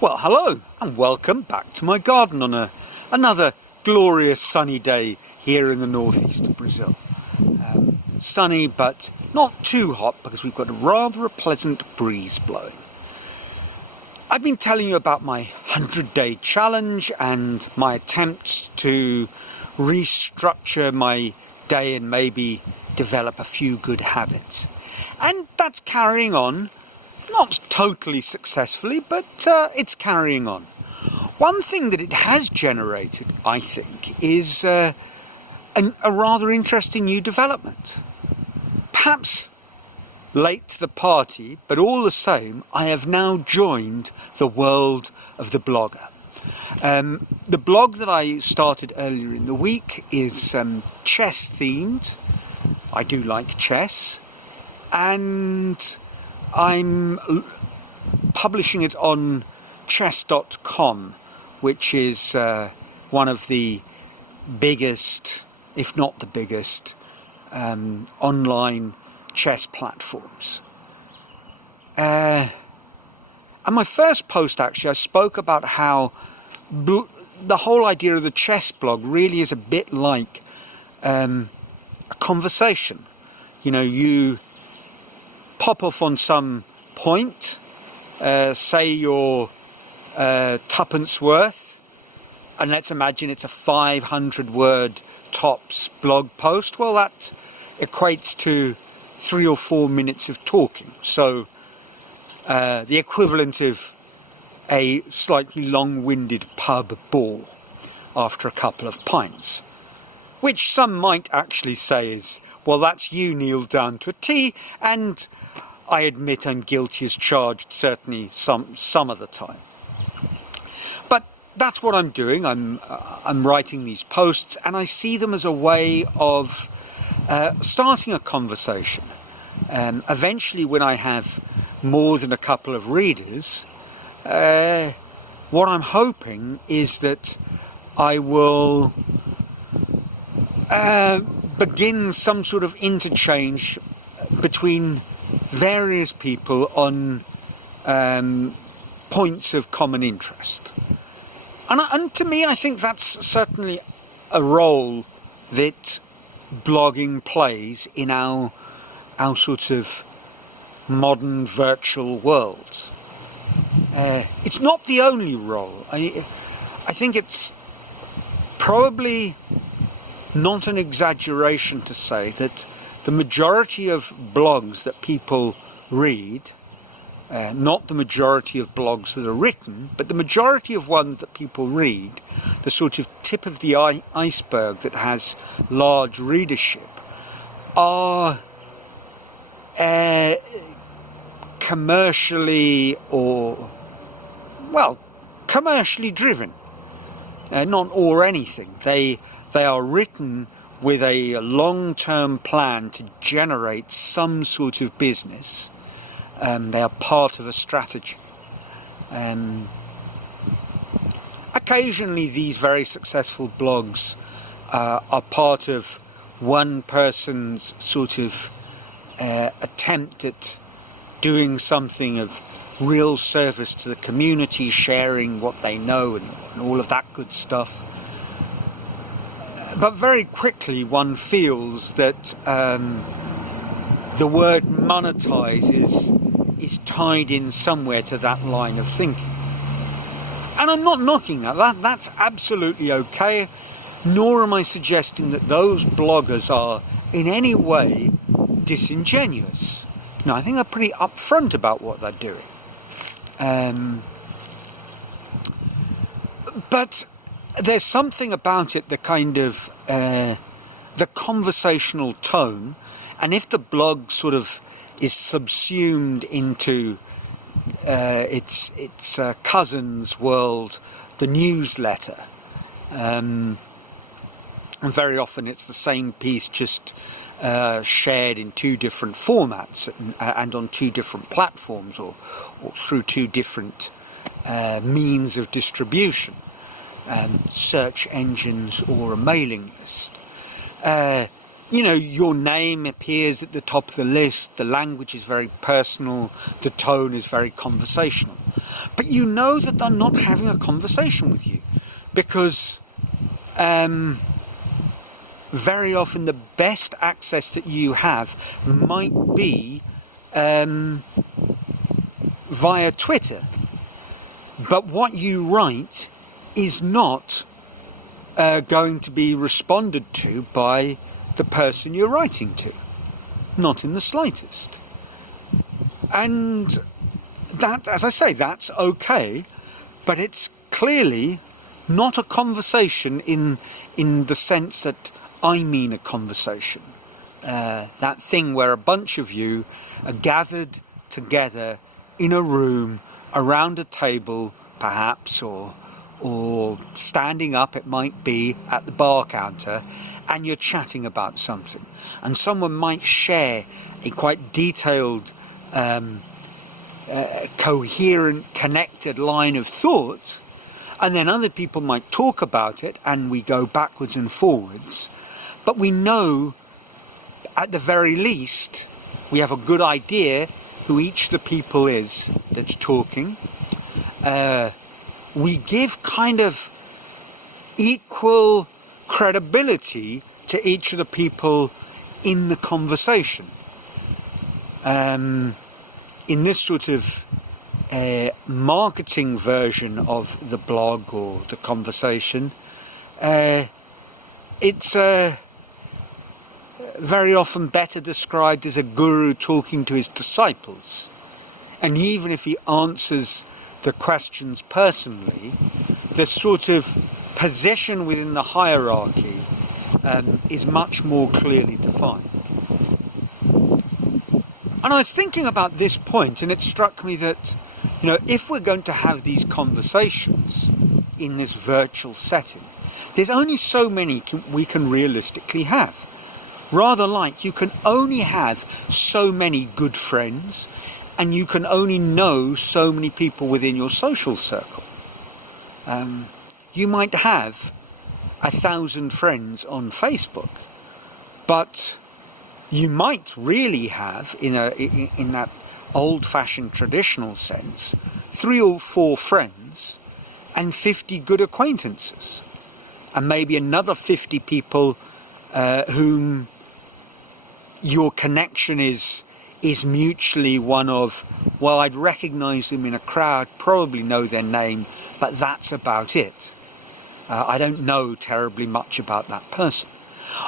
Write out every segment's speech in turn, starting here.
Well, hello and welcome back to my garden on another glorious sunny day here in the northeast of Brazil. Sunny but not too hot because we've got a pleasant breeze blowing. I've been telling you about my 100-day challenge and my attempts to restructure my day and maybe develop a few good habits. And that's carrying on. Not totally successfully, but it's carrying on. One thing that it has generated, I think, is a rather interesting new development. Perhaps late to the party, but all the same, I have now joined the world of the blogger. The blog that I started earlier in the week is chess themed. I do like chess, and I'm publishing it on chess.com, which is one of the biggest, if not the biggest, online chess platforms. And my first post, actually, I spoke about how the whole idea of the chess blog really is a bit like a conversation. You know, you pop off on some point, say you're tuppence worth, and let's imagine it's a 500-word tops blog post. Well, that equates to 3 or 4 minutes of talking. So the equivalent of a slightly long-winded pub ball after a couple of pints, which some might actually say is, well, that's you, Neil, down to a T, and I admit I'm guilty as charged, certainly some of the time. But that's what I'm doing. I'm writing these posts, and I see them as a way of starting a conversation. Eventually, when I have more than a couple of readers, what I'm hoping is that I will begin some sort of interchange between various people on points of common interest. And to me, I think that's certainly a role that blogging plays in our sort of modern virtual world. It's not the only role. I think it's probably not an exaggeration to say that the majority of blogs that people read, not the majority of blogs that are written, but the majority of ones that people read, the sort of tip of the iceberg that has large readership, are commercially driven. Not or anything. They are written with a long-term plan to generate some sort of business. They are part of a strategy. Occasionally these very successful blogs are part of one person's sort of attempt at doing something of real service to the community, sharing what they know and all of that good stuff. But very quickly one feels that the word monetize is tied in somewhere to that line of thinking. And I'm not knocking that. That's absolutely okay. Nor am I suggesting that those bloggers are in any way disingenuous. No, I think they're pretty upfront about what they're doing. But there's something about it, the kind of the conversational tone, and if the blog sort of is subsumed into its cousin's world, the newsletter, and very often it's the same piece, just shared in 2 different formats and on 2 different platforms or through 2 different means of distribution. Search engines or a mailing list. Your name appears at the top of the list, the language is very personal, the tone is very conversational. but you know that they're not having a conversation with you, because very often the best access that you have might be via Twitter, but what you write is not going to be responded to by the person you're writing to, not in the slightest. And that, as I say, that's okay, but it's clearly not a conversation in the sense that I mean a conversation. That thing where a bunch of you are gathered together in a room around a table, perhaps, or standing up, it might be, at the bar counter, and you're chatting about something. And someone might share a quite detailed, coherent, connected line of thought, and then other people might talk about it, and we go backwards and forwards. But we know, at the very least, we have a good idea who each of the people is that's talking. We give kind of equal credibility to each of the people in the conversation. In this sort of marketing version of the blog or the conversation, it's very often better described as a guru talking to his disciples. And even if he answers the questions personally, the sort of position within the hierarchy is much more clearly defined. And I was thinking about this point, and it struck me that, if we're going to have these conversations in this virtual setting, there's only so many we can realistically have. Rather like you can only have so many good friends, and you can only know so many people within your social circle. You might have 1,000 friends on Facebook, but you might really have, in that old-fashioned traditional sense, 3 or 4 friends and 50 good acquaintances, and maybe another 50 people whom your connection is mutually one of, well, I'd recognise them in a crowd, probably know their name, but that's about it. I don't know terribly much about that person.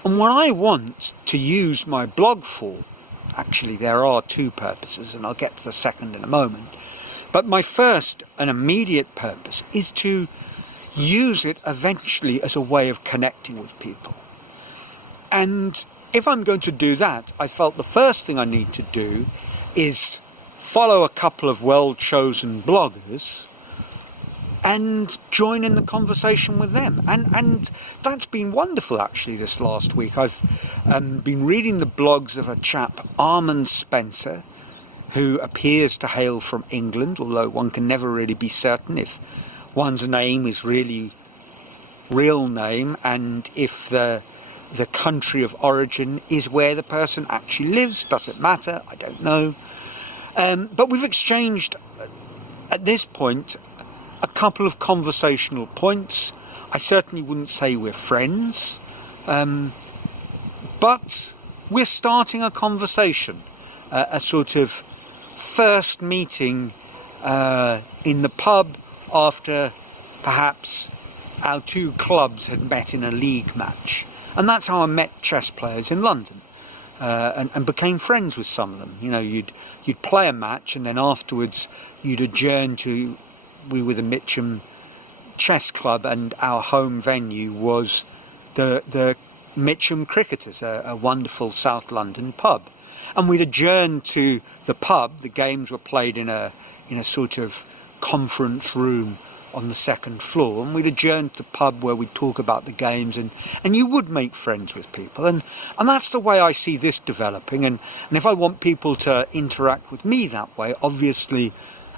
And what I want to use my blog for, actually there are 2 purposes, and I'll get to the second in a moment, but my first and immediate purpose is to use it eventually as a way of connecting with people. And if I'm going to do that, I felt the first thing I need to do is follow a couple of well-chosen bloggers and join in the conversation with them. And that's been wonderful, actually, this last week. I've been reading the blogs of a chap, Armand Spencer, who appears to hail from England, although one can never really be certain if one's name is really real name, and if the country of origin is where the person actually lives. Does it matter? I don't know. But we've exchanged, at this point, a couple of conversational points. I certainly wouldn't say we're friends, but we're starting a conversation, a sort of first meeting in the pub after perhaps our 2 clubs had met in a league match. And that's how I met chess players in London, and became friends with some of them. You'd play a match, and then afterwards you'd adjourn to, we were the Mitcham Chess Club, and our home venue was the Mitcham Cricketers, a wonderful South London pub. And we'd adjourn to the pub. The games were played in a sort of conference room on the 2nd floor, and we'd adjourn to the pub where we'd talk about the games, and you would make friends with people, and that's the way I see this developing, and if I want people to interact with me that way, obviously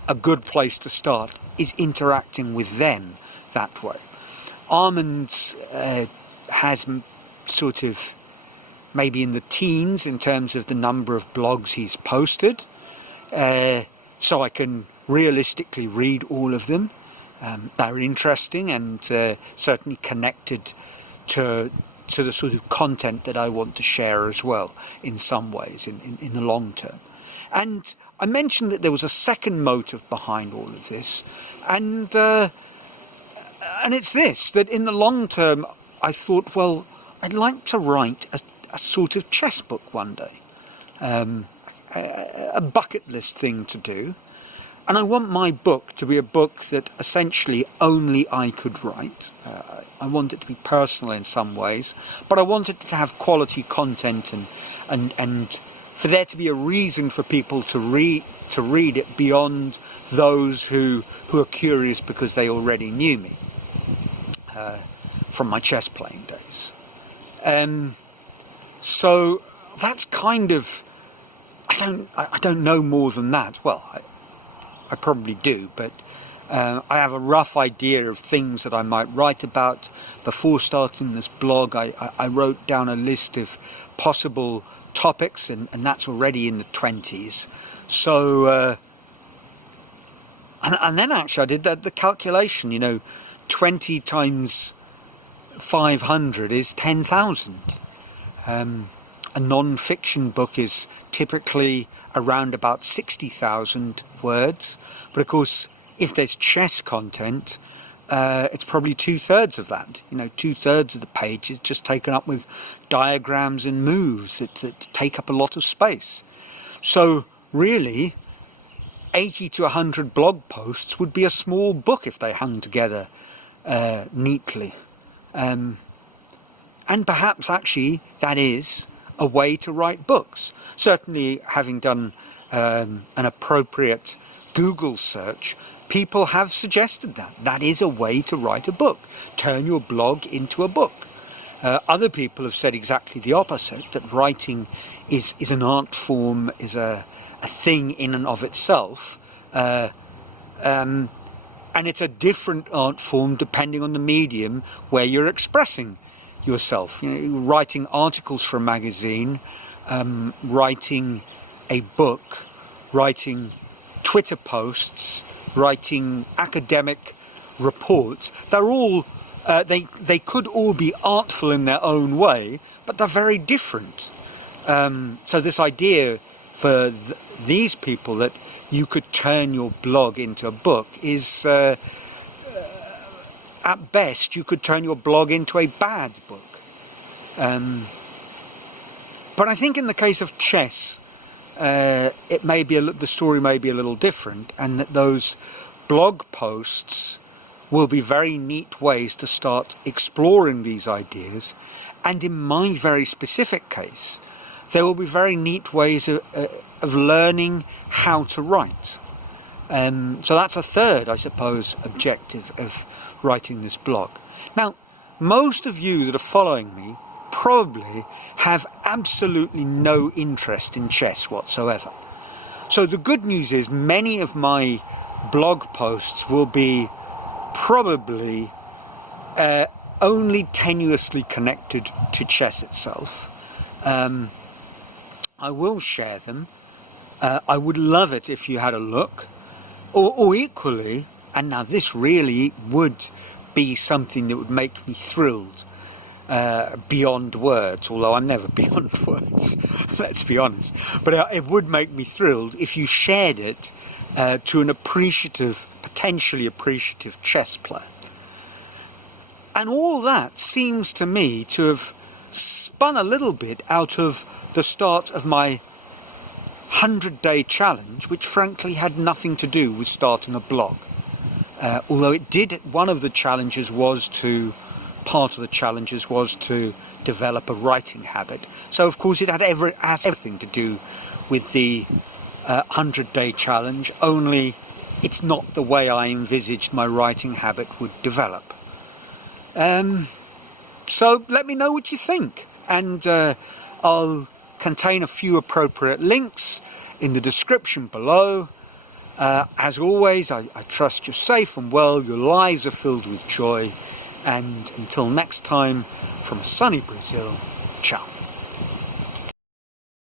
a good place to start is interacting with them that way. Armand has sort of maybe in the teens in terms of the number of blogs he's posted, so I can realistically read all of them. They're interesting and certainly connected to the sort of content that I want to share as well, in some ways, in the long term. And I mentioned that there was a second motive behind all of this, and it's this, that in the long term I thought, well, I'd like to write a sort of chess book one day, a bucket list thing to do. And I want my book to be a book that essentially only I could write. I want it to be personal in some ways, but I want it to have quality content and for there to be a reason for people to read it beyond those who are curious because they already knew me from my chess playing days. So that's kind of, I don't know more than that. Well, I probably do, but I have a rough idea of things that I might write about. Before starting this blog, I wrote down a list of possible topics, and that's already in the 20s. So, and then actually I did the calculation, 20 times 500 is 10,000. A non-fiction book is typically around about 60,000 words, but of course if there's chess content, it's probably 2/3 of that. 2/3 of the page is just taken up with diagrams and moves that take up a lot of space. So really 80 to 100 blog posts would be a small book if they hung together neatly, and perhaps actually that is a way to write books. Certainly, having done an appropriate Google search, people have suggested that is a way to write a book. Turn your blog into a book. Other people have said exactly the opposite, that writing is an art form, is a thing in and of itself, and it's a different art form depending on the medium where you're expressing yourself. Writing articles for a magazine, writing a book, writing Twitter posts, writing academic reports. They're all they could all be artful in their own way, but they're very different. So this idea for these people that you could turn your blog into a book is at best, you could turn your blog into a bad book. But I think in the case of chess, it may be the story may be a little different, and that those blog posts will be very neat ways to start exploring these ideas. And in my very specific case, there will be very neat ways of learning how to write. So that's a third, I suppose, objective of writing this blog. Now, most of you that are following me probably have absolutely no interest in chess whatsoever. So the good news is many of my blog posts will be probably only tenuously connected to chess itself. I will share them. I would love it if you had a look. Or equally, and now this really would be something that would make me thrilled beyond words, although I'm never beyond words, let's be honest. But it would make me thrilled if you shared it to an potentially appreciative chess player. And all that seems to me to have spun a little bit out of the start of my 100-day challenge, which frankly had nothing to do with starting a blog. Although it did, part of the challenges was to develop a writing habit. So of course it has everything to do with the 100-day challenge, only it's not the way I envisaged my writing habit would develop. So let me know what you think, and I'll contain a few appropriate links in the description below. As always, I trust you're safe and well, your lives are filled with joy, and until next time, from sunny Brazil, ciao.